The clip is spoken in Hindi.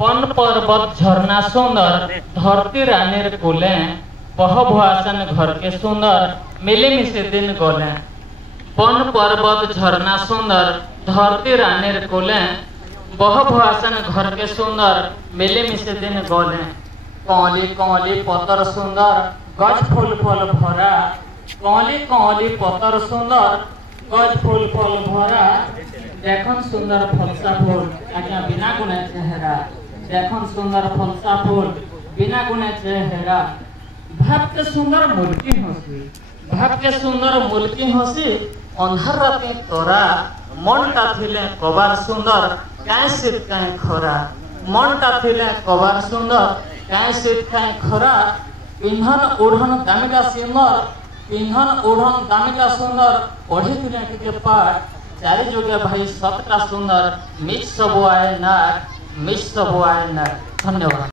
पन पर्वत झरना सुंदर धरती रानीर कोले बह भुआसन घर के सुंदर मिले मिसे दिन गोले। पन पर्वत झरना सुंदर धरती रानीर कोले बह भुआसन घर के सुंदर मिले मिसे दिन गोले। कौली कौली पतर सुंदर गज फूल फल भरा। कौली कौली पतर सुंदर गज फूल फल भरा। देखन सुंदर फलसा फूल आज्ञा बिना गुणे चेहरा। देखन सुंदर फलसा फूल बिना गुणे चेहरा। भाबते सुंदर मुल्की हसी। भाबते सुंदर मुल्की हसी अंधार राती तोरा। मनटा थिले कबार सुंदर काए शीत काए खरा। मनटा थिले कबार सुंदर काए शीत काए खरा। पिंधन ओढ़न दामिका सुंदर। पिंधन ओढ़न दामिका सुंदर ओढ़ी थिले टिके पाट। चारि जोगे भाई सतटा सुंदर मिस सब आए ना। मिस सब आए ना। धन्यवाद।